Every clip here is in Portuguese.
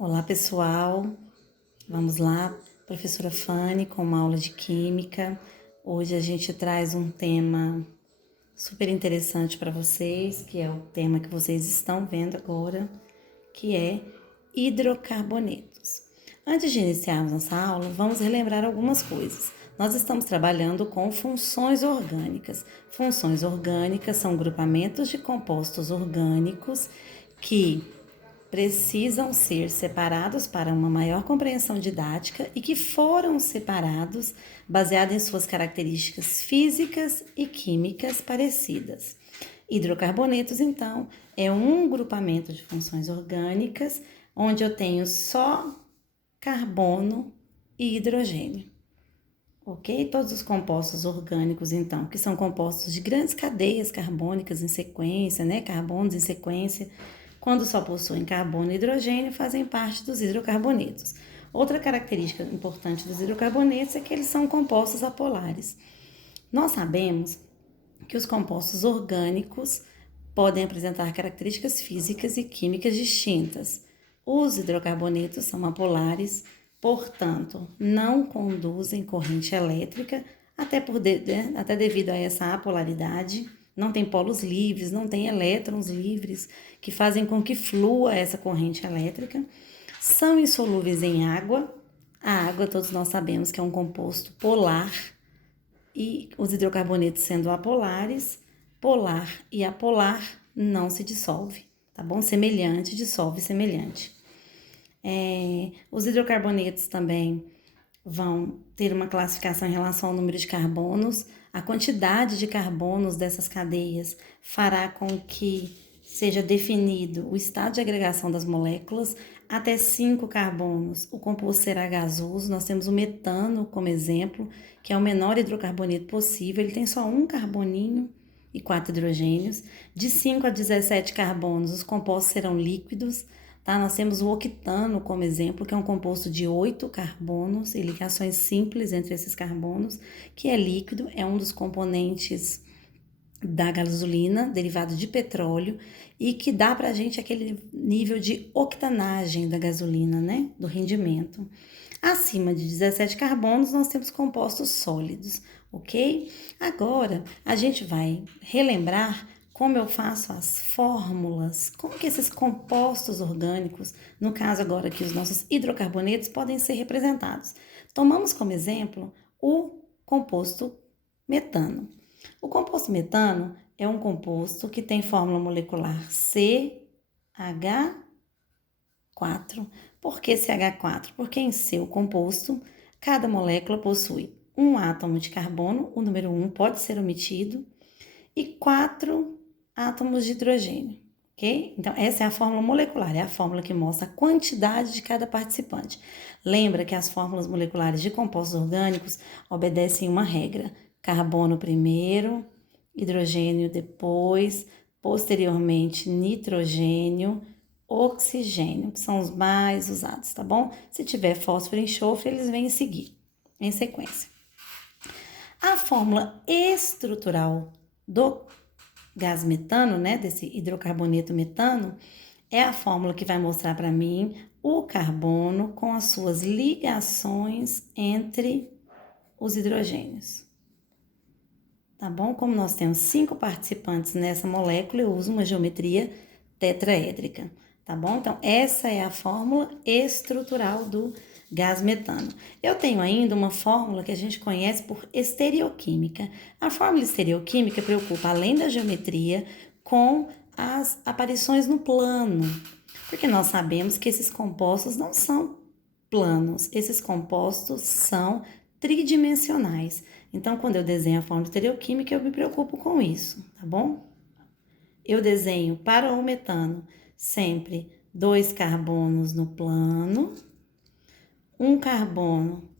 Olá pessoal, vamos lá, professora Fanny com uma aula de Química. Hoje a gente traz um tema super interessante para vocês, que é o tema que vocês estão vendo agora, que é hidrocarbonetos. Antes de iniciarmos nossa aula, vamos relembrar algumas coisas. Nós estamos trabalhando com funções orgânicas. Funções orgânicas são grupamentos de compostos orgânicos que precisam ser separados para uma maior compreensão didática e que foram separados baseado em suas características físicas e químicas parecidas. Hidrocarbonetos, então, é um grupamento de funções orgânicas onde eu tenho só carbono e hidrogênio. Ok? Todos os compostos orgânicos, então, que são compostos de grandes cadeias carbônicas em sequência, né? Carbonos em sequência, quando só possuem carbono e hidrogênio, fazem parte dos hidrocarbonetos. Outra característica importante dos hidrocarbonetos é que eles são compostos apolares. Nós sabemos que os compostos orgânicos podem apresentar características físicas e químicas distintas. Os hidrocarbonetos são apolares, portanto, não conduzem corrente elétrica, até devido a essa apolaridade. Não tem polos livres, não tem elétrons livres que fazem com que flua essa corrente elétrica. São insolúveis em água. A água, todos nós sabemos que é um composto polar, e os hidrocarbonetos sendo apolares, polar e apolar não se dissolve, tá bom? Semelhante dissolve semelhante. Os hidrocarbonetos também vão ter uma classificação em relação ao número de carbonos. A quantidade de carbonos dessas cadeias fará com que seja definido o estado de agregação das moléculas. Até 5 carbonos, o composto será gasoso. Nós temos o metano como exemplo, que é o menor hidrocarboneto possível. Ele tem só um carboninho e 4 hidrogênios. De 5 a 17 carbonos, os compostos serão líquidos. Tá? Nós temos o octano como exemplo, que é um composto de 8 carbonos e ligações simples entre esses carbonos, que é líquido, é um dos componentes da gasolina, derivado de petróleo, e que dá pra gente aquele nível de octanagem da gasolina, né? Do rendimento. Acima de 17 carbonos, nós temos compostos sólidos, ok? Agora, a gente vai relembrar como eu faço as fórmulas, como que esses compostos orgânicos, no caso agora aqui os nossos hidrocarbonetos, podem ser representados. Tomamos como exemplo o composto metano. O composto metano é um composto que tem fórmula molecular CH4. Por que CH4? Porque em seu composto, cada molécula possui um átomo de carbono, o número 1 pode ser omitido, e 4 átomos de hidrogênio, ok? Então, essa é a fórmula molecular, é a fórmula que mostra a quantidade de cada participante. Lembra que as fórmulas moleculares de compostos orgânicos obedecem uma regra: carbono primeiro, hidrogênio depois, posteriormente nitrogênio, oxigênio, que são os mais usados, tá bom? Se tiver fósforo e enxofre, eles vêm em seguir, em sequência. A fórmula estrutural do gás metano, né, desse hidrocarboneto metano, é a fórmula que vai mostrar para mim o carbono com as suas ligações entre os hidrogênios. Tá bom? Como nós temos 5 participantes nessa molécula, eu uso uma geometria tetraédrica, tá bom? Então, essa é a fórmula estrutural do gás metano. Eu tenho ainda uma fórmula que a gente conhece por estereoquímica. A fórmula estereoquímica preocupa, além da geometria, com as aparições no plano, porque nós sabemos que esses compostos não são planos, esses compostos são tridimensionais. Então, quando eu desenho a fórmula estereoquímica, eu me preocupo com isso, tá bom? Eu desenho para o metano sempre 2 carbonos no plano, um carbono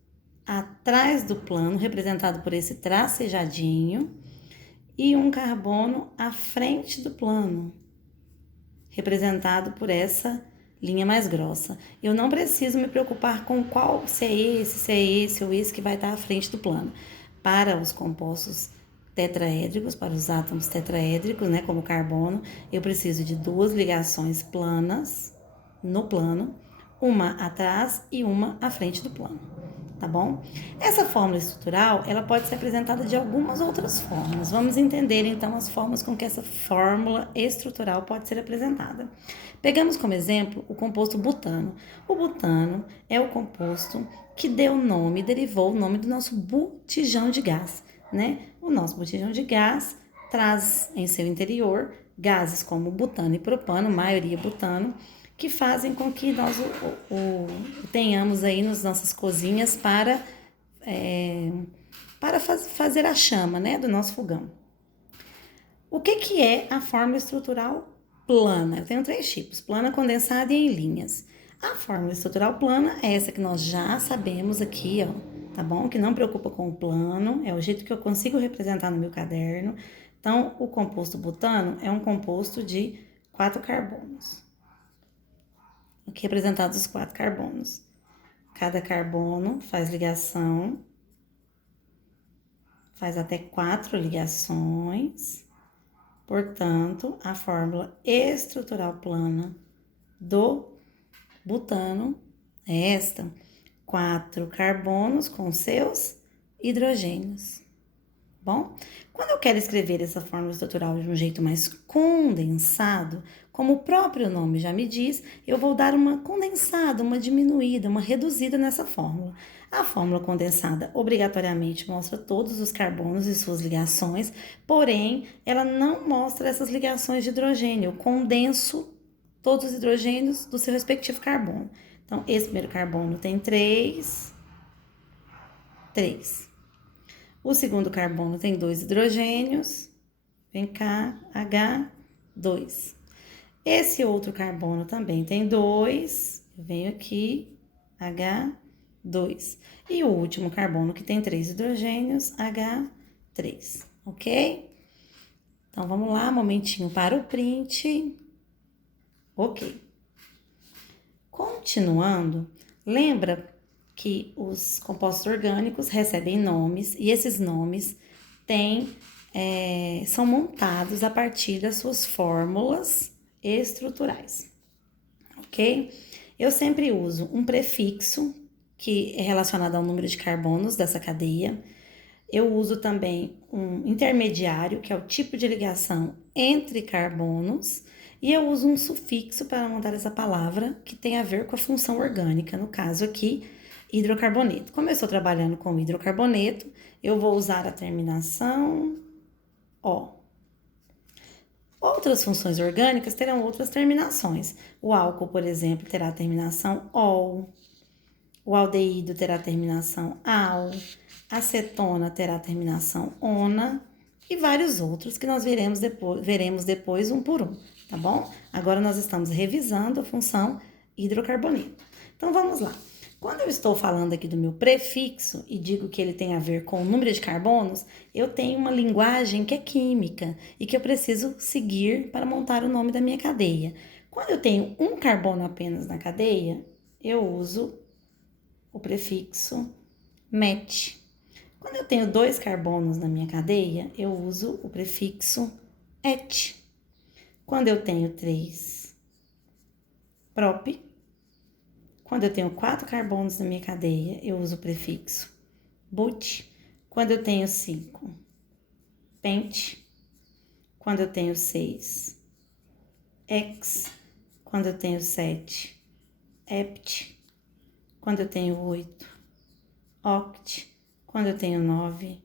atrás do plano, representado por esse tracejadinho, e um carbono à frente do plano, representado por essa linha mais grossa. Eu não preciso me preocupar com qual, se é esse ou esse que vai estar à frente do plano. Para os compostos tetraédricos, para os átomos tetraédricos, né, como carbono, eu preciso de 2 ligações planas no plano, uma atrás e uma à frente do plano, tá bom? Essa fórmula estrutural, ela pode ser apresentada de algumas outras formas. Vamos entender, então, as formas com que essa fórmula estrutural pode ser apresentada. Pegamos como exemplo o composto butano. O butano é o composto que derivou o nome do nosso botijão de gás, né? O nosso botijão de gás traz em seu interior gases como butano e propano, maioria butano, que fazem com que nós tenhamos aí nas nossas cozinhas para fazer a chama, né, do nosso fogão. O que é a fórmula estrutural plana? Eu tenho 3 tipos: plana, condensada e em linhas. A fórmula estrutural plana é essa que nós já sabemos aqui, ó, tá bom? Que não preocupa com o plano, é o jeito que eu consigo representar no meu caderno. Então, o composto butano é um composto de 4 carbonos. Aqui representados os 4 carbonos. Cada carbono faz ligação, faz até 4 ligações. Portanto, a fórmula estrutural plana do butano é esta: 4 carbonos com seus hidrogênios. Bom, quando eu quero escrever essa fórmula estrutural de um jeito mais condensado, como o próprio nome já me diz, eu vou dar uma condensada, uma diminuída, uma reduzida nessa fórmula. A fórmula condensada obrigatoriamente mostra todos os carbonos e suas ligações, porém, ela não mostra essas ligações de hidrogênio. Eu condenso todos os hidrogênios do seu respectivo carbono. Então, esse primeiro carbono tem 3. O segundo carbono tem 2 hidrogênios, vem cá, H2. Esse outro carbono também tem 2, eu venho aqui, H2. E o último carbono que tem 3 hidrogênios, H3, ok? Então, vamos lá, momentinho para o print. Ok. Continuando, lembra que os compostos orgânicos recebem nomes e esses nomes são montados a partir das suas fórmulas estruturais, ok? Eu sempre uso um prefixo que é relacionado ao número de carbonos dessa cadeia. Eu uso também um intermediário, que é o tipo de ligação entre carbonos, e eu uso um sufixo para montar essa palavra que tem a ver com a função orgânica, no caso aqui, hidrocarboneto. Como eu estou trabalhando com hidrocarboneto, eu vou usar a terminação O. Outras funções orgânicas terão outras terminações. O álcool, por exemplo, terá a terminação OL. O aldeído terá a terminação AL. A acetona terá a terminação ONA. E vários outros que nós veremos depois um por um, tá bom? Agora nós estamos revisando a função hidrocarboneto. Então vamos lá. Quando eu estou falando aqui do meu prefixo e digo que ele tem a ver com o número de carbonos, eu tenho uma linguagem que é química e que eu preciso seguir para montar o nome da minha cadeia. Quando eu tenho um carbono apenas na cadeia, eu uso o prefixo met. Quando eu tenho 2 carbonos na minha cadeia, eu uso o prefixo et. Quando eu tenho 3 prop. Quando eu tenho 4 carbonos na minha cadeia, eu uso o prefixo but. Quando eu tenho 5 pent. Quando eu tenho 6 ex. Quando eu tenho 7 hept. Quando eu tenho 8 oct. Quando eu tenho 9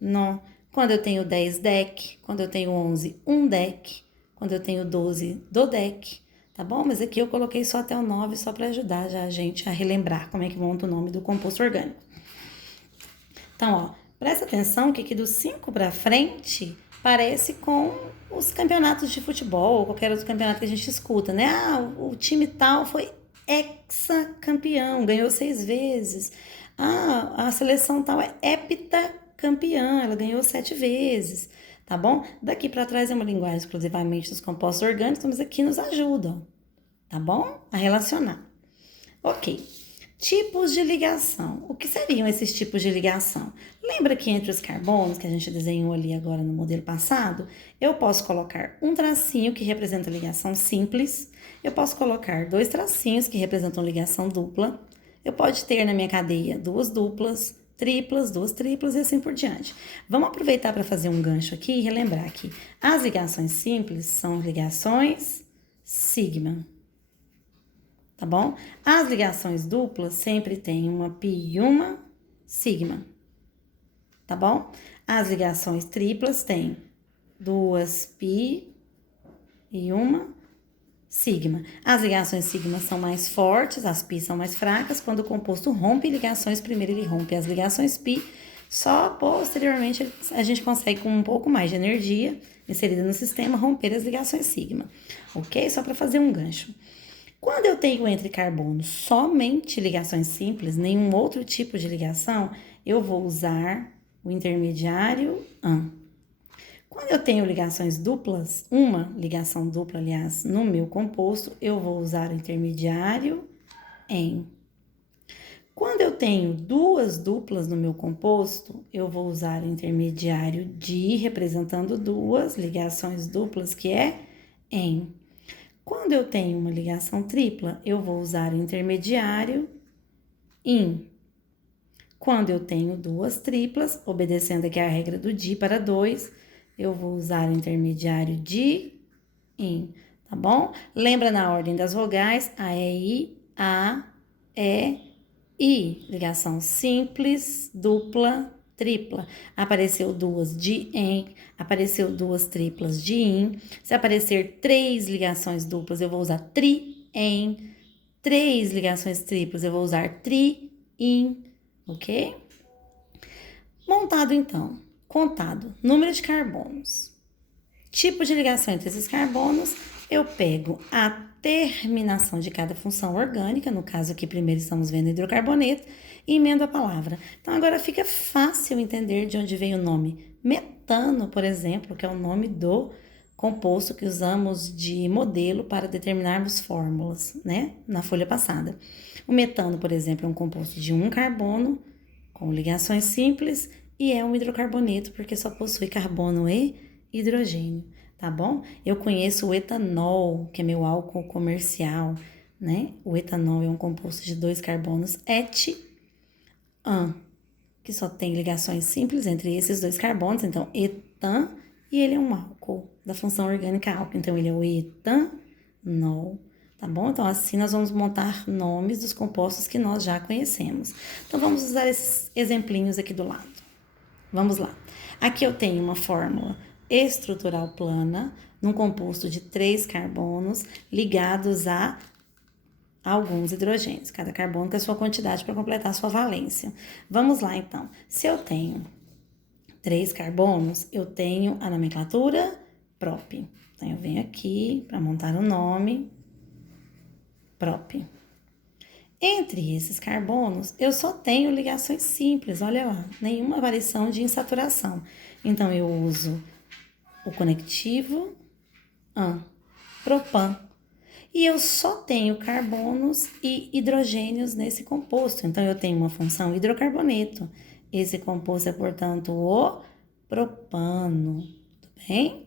non. Quando eu tenho 10 dec. Quando eu tenho 11 undec. Quando eu tenho 12 dodec. Tá bom? Mas aqui eu coloquei só até o 9 só para ajudar já a gente a relembrar como é que monta o nome do composto orgânico. Então, ó, presta atenção que aqui do 5 para frente parece com os campeonatos de futebol ou qualquer outro campeonato que a gente escuta, né? Ah, o time tal foi hexacampeão, ganhou 6 vezes. Ah, a seleção tal é heptacampeã, ela ganhou 7 vezes. Tá bom? Daqui para trás é uma linguagem exclusivamente dos compostos orgânicos, mas aqui nos ajudam, tá bom? A relacionar. Ok. Tipos de ligação. O que seriam esses tipos de ligação? Lembra que entre os carbonos que a gente desenhou ali agora no modelo passado, eu posso colocar um tracinho que representa a ligação simples, eu posso colocar 2 tracinhos que representam ligação dupla. Eu posso ter na minha cadeia 2 duplas, triplas, 2 triplas e assim por diante. Vamos aproveitar para fazer um gancho aqui e relembrar que as ligações simples são ligações sigma, tá bom? As ligações duplas sempre tem uma pi e uma sigma, tá bom? As ligações triplas têm 2 pi e uma sigma. As ligações sigma são mais fortes, as pi são mais fracas. Quando o composto rompe ligações, primeiro ele rompe as ligações pi, só posteriormente a gente consegue, com um pouco mais de energia inserida no sistema, romper as ligações sigma, ok? Só para fazer um gancho. Quando eu tenho entre carbonos somente ligações simples, nenhum outro tipo de ligação, eu vou usar o intermediário AN. Quando eu tenho ligações duplas, uma ligação dupla, aliás, no meu composto, eu vou usar o intermediário EN. Quando eu tenho 2 duplas no meu composto, eu vou usar o intermediário DI, representando 2 ligações duplas, que é EN. Quando eu tenho uma ligação tripla, eu vou usar o intermediário IN. Quando eu tenho 2 triplas, obedecendo aqui a regra do DI para 2, eu vou usar o intermediário de IN, tá bom? Lembra na ordem das vogais, A, E, I, A, E, I. Ligação simples, dupla, tripla. Apareceu 2 de EN, apareceu 2 triplas de IN. Se aparecer 3 ligações duplas, eu vou usar tri-EN. 3 ligações triplas, eu vou usar tri-IN, ok? Montado então, contado, número de carbonos, tipo de ligação entre esses carbonos, eu pego a terminação de cada função orgânica, no caso aqui primeiro estamos vendo hidrocarboneto, e emendo a palavra. Então agora fica fácil entender de onde veio o nome. Metano, por exemplo, que é o nome do composto que usamos de modelo para determinarmos fórmulas, né, na folha passada. O metano, por exemplo, é um composto de um carbono, com ligações simples, e é um hidrocarboneto porque só possui carbono e hidrogênio, tá bom? Eu conheço o etanol, que é meu álcool comercial, né? O etanol é um composto de 2 carbonos etan, que só tem ligações simples entre esses 2 carbonos, então etan, e ele é um álcool da função orgânica álcool, então ele é o etanol. Tá bom? Então, assim nós vamos montar nomes dos compostos que nós já conhecemos. Então, vamos usar esses exemplinhos aqui do lado. Vamos lá. Aqui eu tenho uma fórmula estrutural plana, num composto de 3 carbonos ligados a alguns hidrogênios. Cada carbono com a sua quantidade para completar a sua valência. Vamos lá, então. Se eu tenho 3 carbonos, eu tenho a nomenclatura prop. Então, eu venho aqui para montar o nome prop. Entre esses carbonos, eu só tenho ligações simples, olha lá, nenhuma variação de insaturação. Então, eu uso o conectivo AN, propan. E eu só tenho carbonos e hidrogênios nesse composto. Então, eu tenho uma função hidrocarboneto. Esse composto é, portanto, o propano. Tudo bem?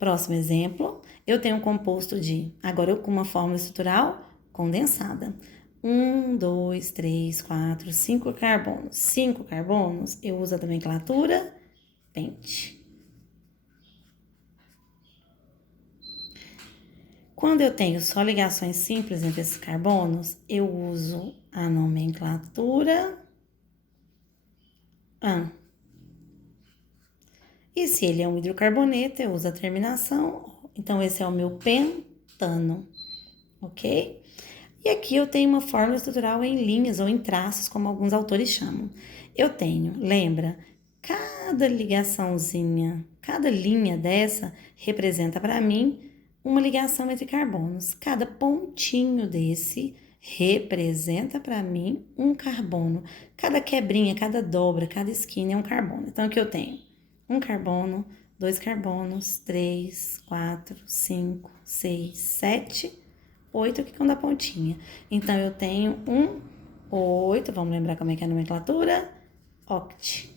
Próximo exemplo, eu tenho um composto de, agora eu com uma fórmula estrutural condensada. 1, 2, 3, 4, 5 carbonos. 5 carbonos, eu uso a nomenclatura pente. Quando eu tenho só ligações simples entre esses carbonos, eu uso a nomenclatura AN. E se ele é um hidrocarboneto, eu uso a terminação O. Então, esse é o meu pentano, ok? E aqui eu tenho uma fórmula estrutural em linhas ou em traços, como alguns autores chamam. Eu tenho, lembra, cada ligaçãozinha, cada linha dessa representa para mim uma ligação entre carbonos. Cada pontinho desse representa para mim um carbono. Cada quebrinha, cada dobra, cada esquina é um carbono. Então, aqui eu tenho um carbono, 2 carbonos, 3, 4, 5, 6, 7, 8 aqui com da pontinha. Então, eu tenho 8, vamos lembrar como é que é a nomenclatura? Oct.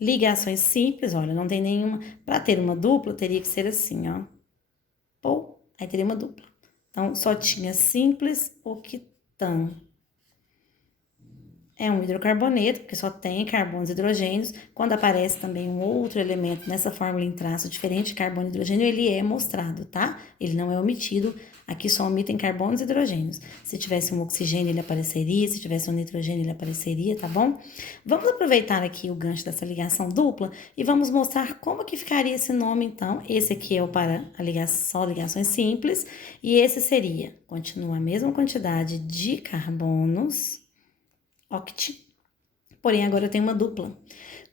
Ligações simples, olha, não tem nenhuma. Para ter uma dupla, teria que ser assim, ó. aí teria uma dupla. Então, só tinha simples octano. É um hidrocarboneto, porque só tem carbonos e hidrogênios. Quando aparece também um outro elemento nessa fórmula em traço diferente, carbono e hidrogênio, ele é mostrado, tá? Ele não é omitido. Aqui só omitem carbonos e hidrogênios. Se tivesse um oxigênio, ele apareceria. Se tivesse um nitrogênio, ele apareceria, tá bom? Vamos aproveitar aqui o gancho dessa ligação dupla e vamos mostrar como que ficaria esse nome, então. Esse aqui é o para só ligações simples. E esse seria, continua a mesma quantidade de carbonos, oct, porém agora eu tenho uma dupla.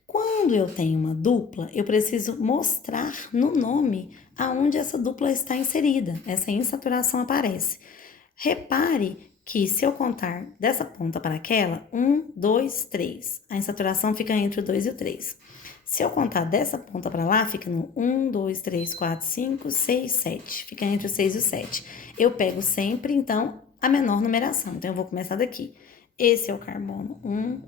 Quando eu tenho uma dupla, eu preciso mostrar no nome aonde essa dupla está inserida, essa insaturação aparece. Repare que se eu contar dessa ponta para aquela, 1, 2, 3, a insaturação fica entre o 2 e o 3. Se eu contar dessa ponta para lá, fica no 1, 2, 3, 4, 5, 6, 7, fica entre o 6 e o 7. Eu pego sempre, então, a menor numeração, então eu vou começar daqui. Esse é o carbono 1,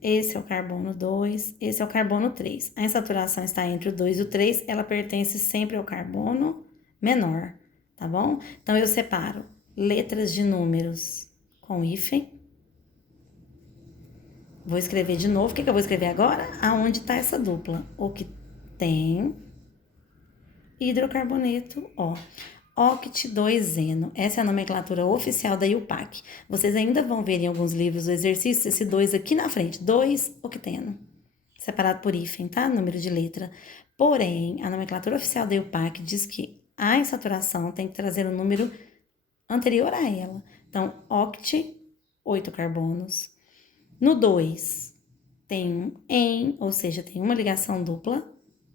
esse é o carbono 2, esse é o carbono 3. A insaturação está entre o 2 e o 3, ela pertence sempre ao carbono menor, tá bom? Então, eu separo letras de números com hífen. Vou escrever de novo. O que eu vou escrever agora? Aonde está essa dupla? O que tem hidrocarboneto, ó. Oct-2-eno. Essa é a nomenclatura oficial da IUPAC. Vocês ainda vão ver em alguns livros o exercício, esse 2 aqui na frente, 2-octeno. Separado por hífen, tá? Número de letra. Porém, a nomenclatura oficial da IUPAC diz que a insaturação tem que trazer um número anterior a ela. Então, oct, 8 carbonos. No 2, tem um en, ou seja, tem uma ligação dupla,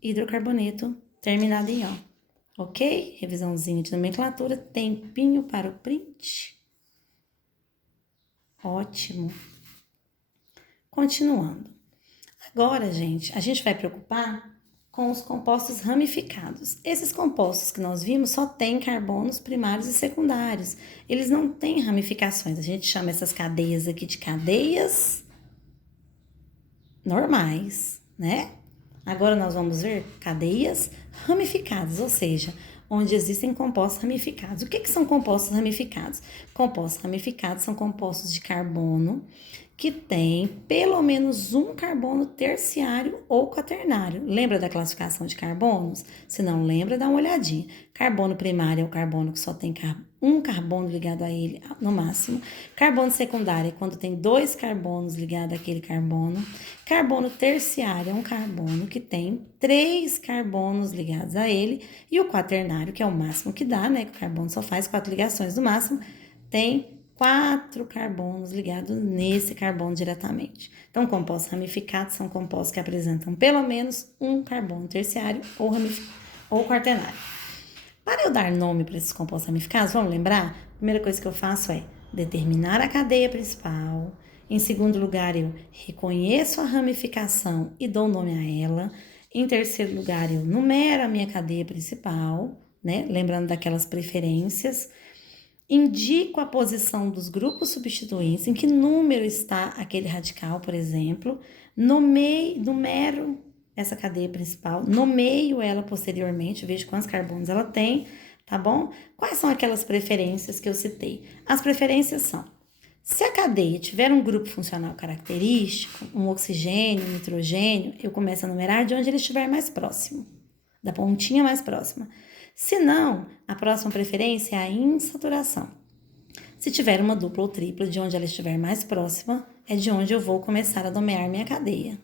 hidrocarboneto, terminado em ó. Ok? Revisãozinha de nomenclatura, tempinho para o print. Ótimo. Continuando. Agora, gente, a gente vai preocupar com os compostos ramificados. Esses compostos que nós vimos só têm carbonos primários e secundários. Eles não têm ramificações. A gente chama essas cadeias aqui de cadeias normais, né? Agora nós vamos ver cadeias ramificadas, ou seja, onde existem compostos ramificados. O que são compostos ramificados? Compostos ramificados são compostos de carbono que tem pelo menos um carbono terciário ou quaternário. Lembra da classificação de carbonos? Se não lembra, dá uma olhadinha. Carbono primário é o carbono que só tem um carbono ligado a ele no máximo. Carbono secundário é quando tem 2 carbonos ligados àquele carbono. Carbono terciário é um carbono que tem 3 carbonos ligados a ele. E o quaternário, que é o máximo que dá, né? Que o carbono só faz 4 ligações no máximo, tem 4 carbonos ligados nesse carbono diretamente. Então, compostos ramificados são compostos que apresentam pelo menos um carbono terciário ou quaternário. Para eu dar nome para esses compostos ramificados, vamos lembrar? A primeira coisa que eu faço é determinar a cadeia principal. Em segundo lugar, eu reconheço a ramificação e dou nome a ela. Em terceiro lugar, eu numero a minha cadeia principal, né? Lembrando daquelas preferências. Indico a posição dos grupos substituintes, em que número está aquele radical, por exemplo. Numero essa cadeia principal, nomeio ela posteriormente, vejo quantos carbonos ela tem, tá bom? Quais são aquelas preferências que eu citei? As preferências são: se a cadeia tiver um grupo funcional característico, um oxigênio, um nitrogênio, eu começo a numerar de onde ele estiver mais próximo, da pontinha mais próxima. Se não, a próxima preferência é a insaturação. Se tiver uma dupla ou tripla, de onde ela estiver mais próxima, é de onde eu vou começar a numerar minha cadeia.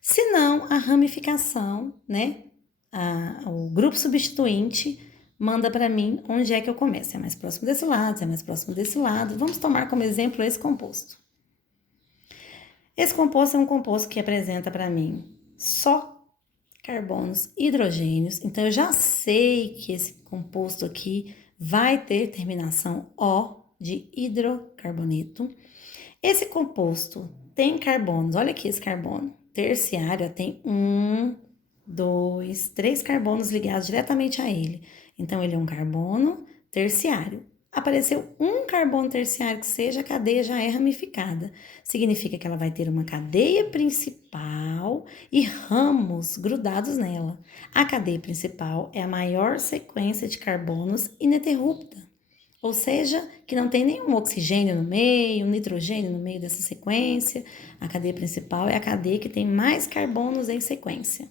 Se não, a ramificação, né? O grupo substituinte manda para mim onde é que eu começo. É mais próximo desse lado, é mais próximo desse lado. Vamos tomar como exemplo esse composto. Esse composto é um composto que apresenta para mim só carbonos hidrogênios. Então, eu já sei que esse composto aqui vai ter terminação O de hidrocarboneto. Esse composto tem carbonos, olha aqui esse carbono terciário, tem 1, 2, 3 carbonos ligados diretamente a ele. Então, ele é um carbono terciário. apareceu um carbono terciário que seja, a cadeia já é ramificada. Significa que ela vai ter uma cadeia principal e ramos grudados nela. A cadeia principal é a maior sequência de carbonos ininterrupta, ou seja, que não tem nenhum oxigênio no meio, nitrogênio no meio dessa sequência. A cadeia principal é a cadeia que tem mais carbonos em sequência.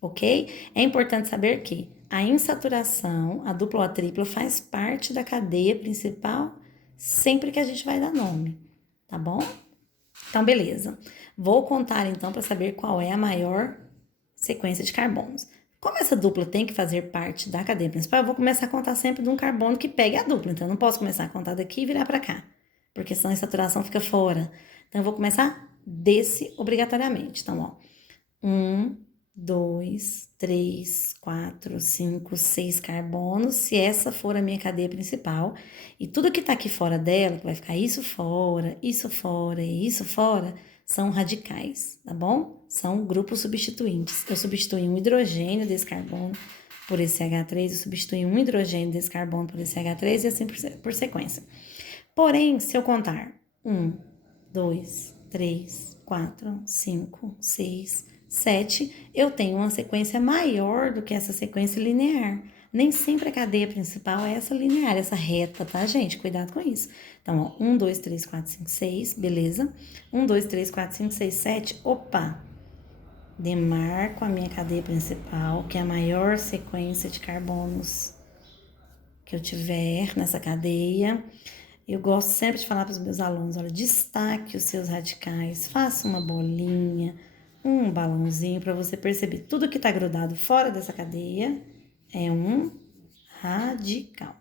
Ok? É importante saber que a insaturação, a dupla ou a tripla, faz parte da cadeia principal sempre que a gente vai dar nome, tá bom? Então, beleza. Vou contar então para saber qual é a maior sequência de carbonos. Como essa dupla tem que fazer parte da cadeia principal, eu vou começar a contar sempre de um carbono que pegue a dupla. Então, eu não posso começar a contar daqui e virar para cá, porque senão a insaturação fica fora. Então, eu vou começar desse obrigatoriamente. Então, ó, 1, 2, 3, 4, 5, 6 carbonos, se essa for a minha cadeia principal. E tudo que tá aqui fora dela, que vai ficar isso fora e isso fora, são radicais, tá bom? São grupos substituintes. Eu substituo um hidrogênio desse carbono por esse H3, eu substituo um hidrogênio desse carbono por esse H3 e assim por sequência. Porém, se eu contar 1, 2, 3, 4, 5, 6, 7, eu tenho uma sequência maior do que essa sequência linear. Nem sempre a cadeia principal é essa linear, essa reta, tá, gente? Cuidado com isso. Então, ó, 1, 2, 3, 4, 5, 6, beleza? 1, 2, 3, 4, 5, 6, 7, opa! Demarco a minha cadeia principal, que é a maior sequência de carbonos que eu tiver nessa cadeia. Eu gosto sempre de falar para os meus alunos, olha, destaque os seus radicais, faça uma bolinha, um balãozinho para você perceber tudo que está grudado fora dessa cadeia é um radical,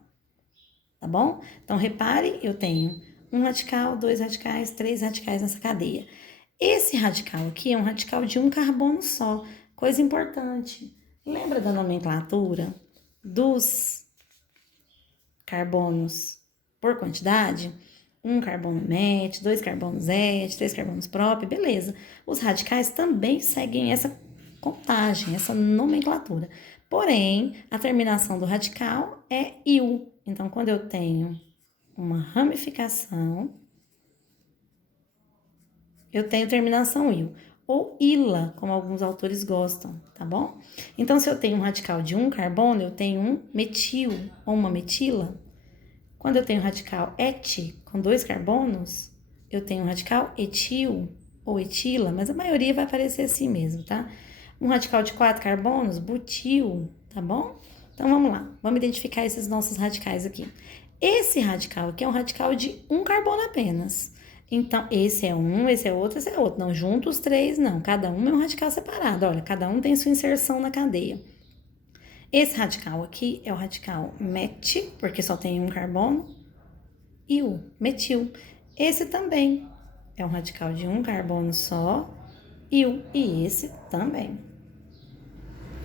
tá bom? Então, repare, eu tenho um radical, 2 radicais, 3 radicais nessa cadeia. Esse radical aqui é um radical de um carbono só. Coisa importante, lembra da nomenclatura dos carbonos por quantidade? Um carbono MET, 2 carbonos ET, 3 carbonos prop, beleza. Os radicais também seguem essa contagem, essa nomenclatura. Porém, a terminação do radical é IU. Então, quando eu tenho uma ramificação, eu tenho terminação IU. Ou ILA, como alguns autores gostam, tá bom? Então, se eu tenho um radical de um carbono, eu tenho um metil ou uma metila. Quando eu tenho radical et com 2 carbonos, eu tenho um radical etil ou etila, mas a maioria vai aparecer assim mesmo, tá? Um radical de 4 carbonos, butil, tá bom? Então vamos lá, vamos identificar esses nossos radicais aqui. Esse radical aqui é um radical de um carbono apenas. Então, esse é um, esse é outro, esse é outro. Não, junto os 3, não. Cada um é um radical separado. Olha, cada um tem sua inserção na cadeia. Esse radical aqui é o radical MET, porque só tem um carbono, e o metil. Esse também é um radical de um carbono só, e esse também.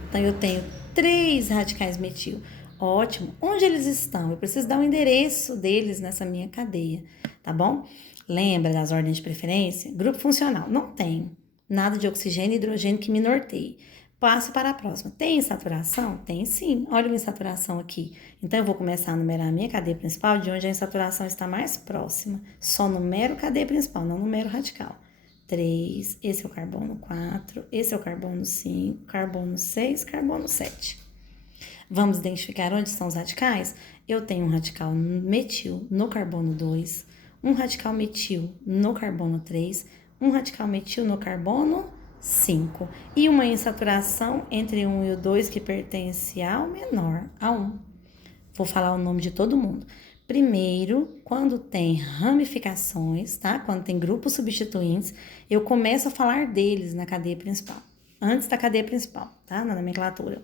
Então, eu tenho 3 radicais metil. Ótimo. Onde eles estão? Eu preciso dar o endereço deles nessa minha cadeia, tá bom? Lembra das ordens de preferência? Grupo funcional. Não tem nada de oxigênio e hidrogênio que me norteie. Passo para a próxima. Tem insaturação? Tem sim. Olha a insaturação aqui. Então, eu vou começar a numerar a minha cadeia principal de onde a insaturação está mais próxima. Só numero cadeia principal, não numero radical. 3, esse é o carbono 4, esse é o carbono 5, carbono 6, carbono 7. Vamos identificar onde estão os radicais? Eu tenho um radical metil no carbono 2, um radical metil no carbono 3, um radical metil no carbono 5 e uma insaturação entre 1 e o 2 que pertence ao menor, a 1. Vou falar o nome de todo mundo. Primeiro, quando tem ramificações, tá? Quando tem grupos substituintes, eu começo a falar deles na cadeia principal, antes da cadeia principal, tá? Na nomenclatura.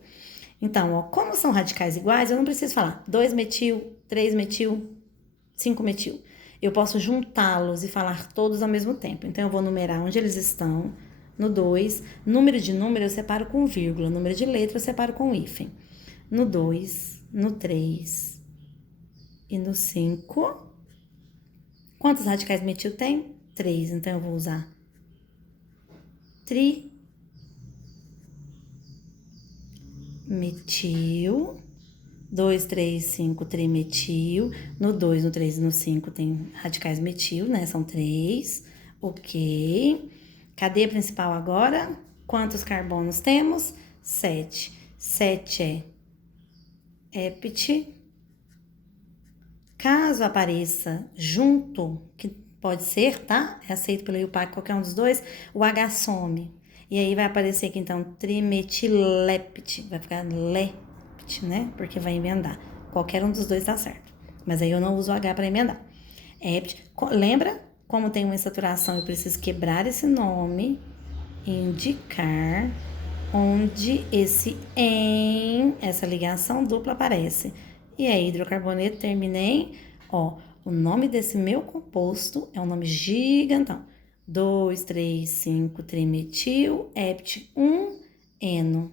Então, ó, como são radicais iguais, eu não preciso falar 2 metil, 3 metil, 5 metil. Eu posso juntá-los e falar todos ao mesmo tempo. Então, eu vou numerar onde eles estão. No 2, número de número eu separo com vírgula, número de letra eu separo com hífen. No 2, no 3 e no 5. Quantos radicais metil tem? 3, então eu vou usar trimetil. 2, 3, 5, trimetil. No 2, no 3 e no 5 tem radicais metil, né? São 3. Ok. Cadeia principal agora. Quantos carbonos temos? 7. 7 é ept. Caso apareça junto, que pode ser, tá? É aceito pelo IUPAC qualquer um dos dois, o H some. E aí vai aparecer aqui, então, trimetilept. Vai ficar lept, né? Porque vai emendar. Qualquer um dos dois tá certo. Mas aí eu não uso o H para emendar. Ept. Lembra como tem uma insaturação? Eu preciso quebrar esse nome, indicar onde esse em, essa ligação dupla aparece. E aí, hidrocarboneto, terminei. Ó, o nome desse meu composto é um nome gigantão. 2, 3, 5, trimetil, hept, 1, eno.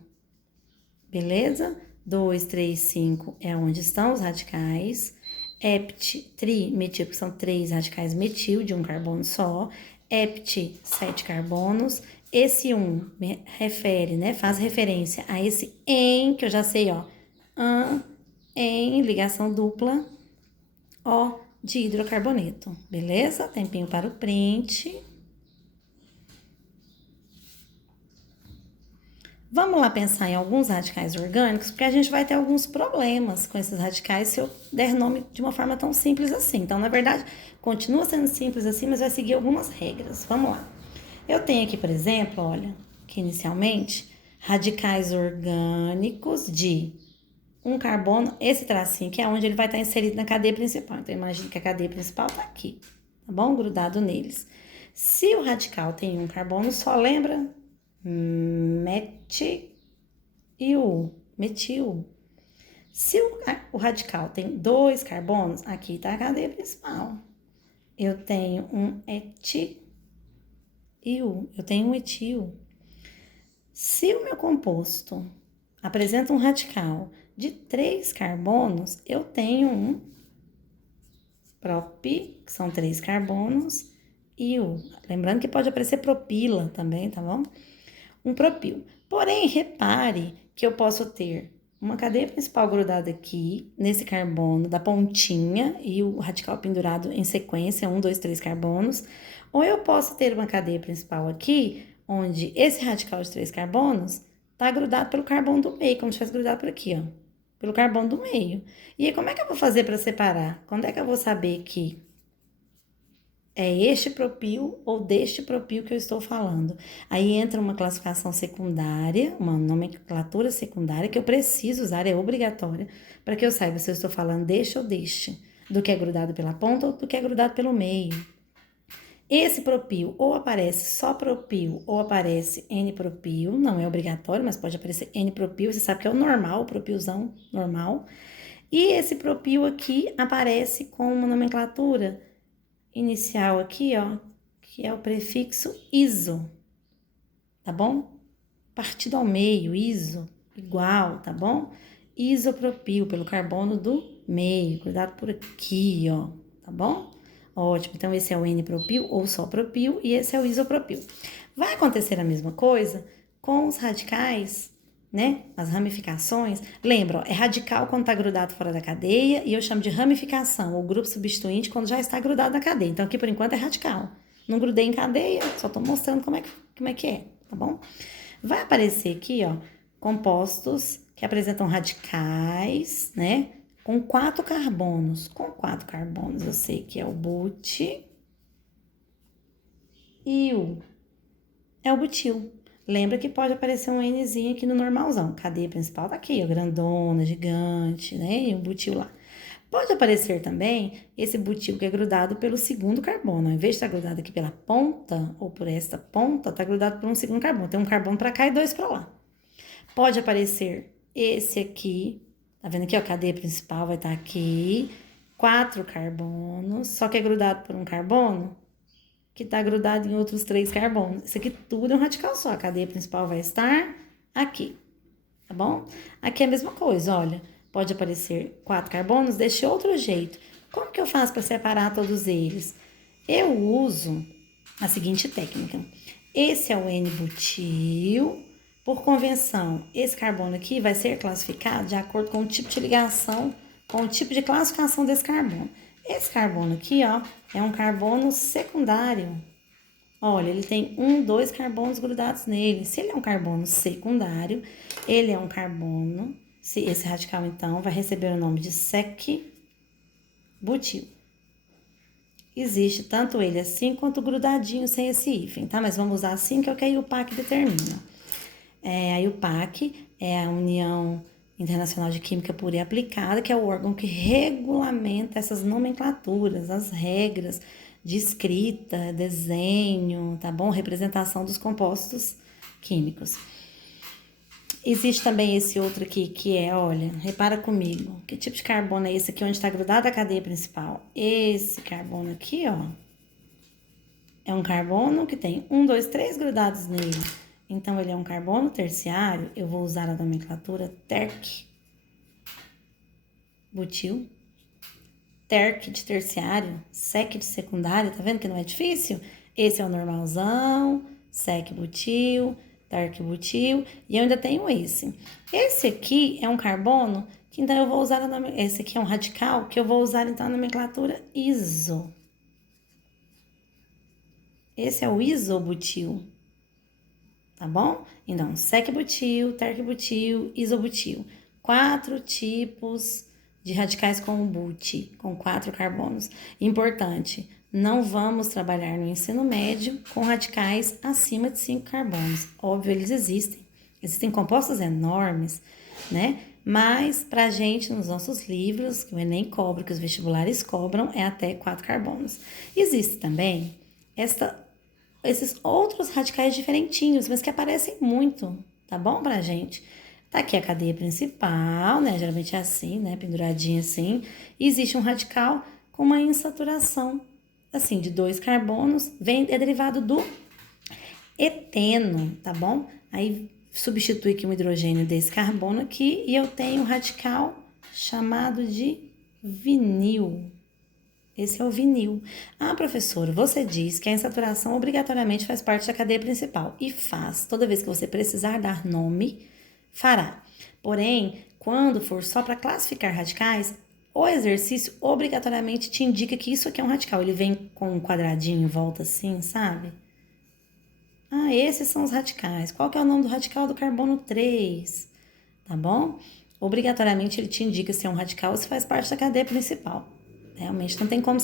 Beleza? 2, 3, 5 é onde estão os radicais. Hept, trimetil, que são 3 radicais metil de um carbono só. Hept, 7 carbonos. Esse 1 me refere, né? Faz referência a esse em, que eu já sei, ó. Em ligação dupla, ó, de hidrocarboneto. Beleza? Tempinho para o print. Vamos lá pensar em alguns radicais orgânicos, porque a gente vai ter alguns problemas com esses radicais se eu der nome de uma forma tão simples assim. Então, na verdade, continua sendo simples assim, mas vai seguir algumas regras. Vamos lá. Eu tenho aqui, por exemplo, olha, que inicialmente, radicais orgânicos de um carbono, esse tracinho aqui é onde ele vai estar inserido na cadeia principal. Então, imagine que a cadeia principal está aqui, tá bom? Grudado neles. Se o radical tem um carbono só, lembra? Metil. Se o radical tem 2 carbonos, aqui está a cadeia principal. Eu tenho um etil. Eu tenho um etil. Se o meu composto apresenta um radical de 3 carbonos, eu tenho um prop, que são 3 carbonos, e lembrando que pode aparecer propila também, tá bom? Um propil. Porém, repare que eu posso ter uma cadeia principal grudada aqui, nesse carbono, da pontinha, e o radical pendurado em sequência, 1, 2, 3 carbonos. Ou eu posso ter uma cadeia principal aqui, onde esse radical de 3 carbonos tá grudado pelo carbono do meio, como se tivesse grudado por aqui, ó. Pelo carbono do meio. E aí, como é que eu vou fazer para separar? Quando é que eu vou saber que é este propil ou deste propil que eu estou falando? Aí entra uma classificação secundária, uma nomenclatura secundária que eu preciso usar, é obrigatória, para que eu saiba se eu estou falando deste ou deste, do que é grudado pela ponta ou do que é grudado pelo meio. Esse propil ou aparece só propil ou aparece N-propil, não é obrigatório, mas pode aparecer N-propil, você sabe que é o normal, o propilzão normal. E esse propil aqui aparece com uma nomenclatura inicial aqui, ó, que é o prefixo iso, tá bom? Partido ao meio, iso, igual, tá bom? Isopropil, pelo carbono do meio, cuidado por aqui, ó, tá bom? Ótimo, então esse é o N-propil ou só propil e esse é o isopropil. Vai acontecer a mesma coisa com os radicais, né? As ramificações. Lembra, ó, é radical quando está grudado fora da cadeia e eu chamo de ramificação, ou grupo substituinte, quando já está grudado na cadeia. Então, aqui por enquanto é radical. Não grudei em cadeia, só estou mostrando como é que é, tá bom? Vai aparecer aqui, ó, compostos que apresentam radicais, né? Com 4 carbonos. Com 4 carbonos, eu sei que é o but e é o butil. Lembra que pode aparecer um Nzinho aqui no normalzão. Cadeia principal tá aqui, ó, grandona, gigante, né? E um butil lá. Pode aparecer também esse butil que é grudado pelo segundo carbono. Ao invés de estar grudado aqui pela ponta, ou por esta ponta, tá grudado por um segundo carbono. Tem um carbono para cá e 2 para lá. Pode aparecer esse aqui, tá vendo aqui, ó, a cadeia principal vai estar aqui, 4 carbonos, só que é grudado por um carbono que está grudado em outros 3 carbonos. Isso aqui tudo é um radical só. A cadeia principal vai estar aqui, tá bom? Aqui é a mesma coisa, olha. Pode aparecer 4 carbonos deste outro jeito. Como que eu faço para separar todos eles? Eu uso a seguinte técnica. Esse é o N-butil, Por convenção, esse carbono aqui vai ser classificado de acordo com o tipo de ligação, com o tipo de classificação desse carbono. Esse carbono aqui, ó, é um carbono secundário. Olha, ele tem 2 carbonos grudados nele. Se ele é um carbono secundário, ele é um carbono. Esse radical, então, vai receber o nome de sec-butil. Existe tanto ele assim quanto grudadinho sem esse hífen, tá? Mas vamos usar assim que é o que a IUPAC determina. A IUPAC é a União Internacional de Química Pura e Aplicada, que é o órgão que regulamenta essas nomenclaturas, as regras de escrita, desenho, tá bom? Representação dos compostos químicos. Existe também esse outro aqui, que é, olha, repara comigo, que tipo de carbono é esse aqui, onde está grudada a cadeia principal? Esse carbono aqui, ó, é um carbono que tem 2, 3 grudados nele. Então, ele é um carbono terciário, eu vou usar a nomenclatura terc-butil. Terc de terciário, sec de secundário, tá vendo que não é difícil? Esse é o normalzão, sec-butil, terc-butil, e eu ainda tenho esse. Esse aqui é um carbono, que então eu vou usar esse aqui é um radical, que eu vou usar então a nomenclatura iso. Esse é o isobutil, tá bom? Então, sec-butil, terc-butil, isobutil. 4 tipos de radicais com but, com 4 carbonos. Importante, não vamos trabalhar no ensino médio com radicais acima de 5 carbonos. Óbvio, eles existem. Existem compostos enormes, né? Mas, pra gente, nos nossos livros, que o Enem cobra, que os vestibulares cobram, é até 4 carbonos. Existe também esses outros radicais diferentinhos, mas que aparecem muito, tá bom pra gente? Tá aqui a cadeia principal, né? Geralmente é assim, né? Penduradinha assim. E existe um radical com uma insaturação, assim, de 2 carbonos. É derivado do eteno, tá bom? Aí substitui aqui um hidrogênio desse carbono aqui e eu tenho um radical chamado de vinil. Esse é o vinil. Ah, professor, você diz que a insaturação obrigatoriamente faz parte da cadeia principal. E faz. Toda vez que você precisar dar nome, fará. Porém, quando for só para classificar radicais, o exercício obrigatoriamente te indica que isso aqui é um radical. Ele vem com um quadradinho em volta assim, sabe? Ah, esses são os radicais. Qual que é o nome do radical do carbono 3? Tá bom? Obrigatoriamente ele te indica se é um radical ou se faz parte da cadeia principal. Realmente não tem como